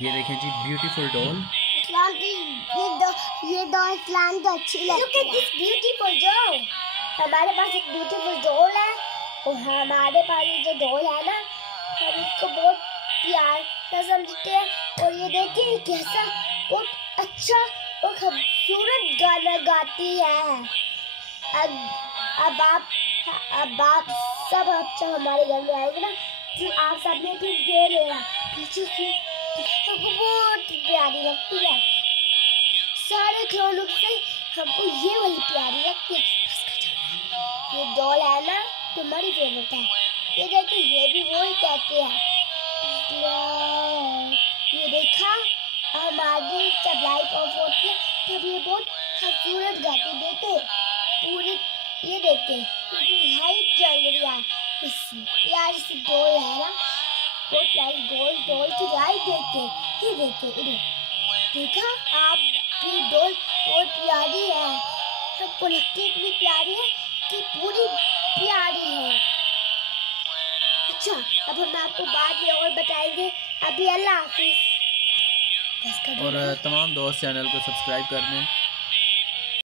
ये देखें जी beautiful doll. इस्लाम की ये डॉल इस्लाम को अच्छी लगती है। Look at this beautiful doll। हमारे पास एक ब्यूटीफुल डॉल है और हमारे पास ये जो डॉल है ना हम इसको बहुत प्यार से समझते हैं। और ये देखिए कैसा बहुत अच्छा और खूबसूरत गाना गाती है। अब आप सब अच्छा हमारे घर में आएंगे ना तो आप सब ने फिर दे लेना पीछे से हमको बहुत प्यारी लगती है। सारे खिलौनों से हमको ये वाली प्यारी लगती है। ये डॉल है ना तुम्हारी फेवरेट है। ये देखो ये भी वही कहते हैं। ये देखा हमारी जब लाइट ऑफ होती है तब ये बहुत खूबसूरत गाती देते पूरी। ये देखे लाइट जल रही है यार इस डॉल है ना बहुत प्यारी गोल डॉल की लाइट देखे। ये देखे इधर देखा आपकी डॉल बहुत प्यारी है। सबको लगती है इतनी प्यारी है कि पूरी प्यारी है। अच्छा अब हम आपको बाद में और बताएंगे। अभी अल्लाह हाफिज। और तमाम दोस्त चैनल को सब्सक्राइब कर दें।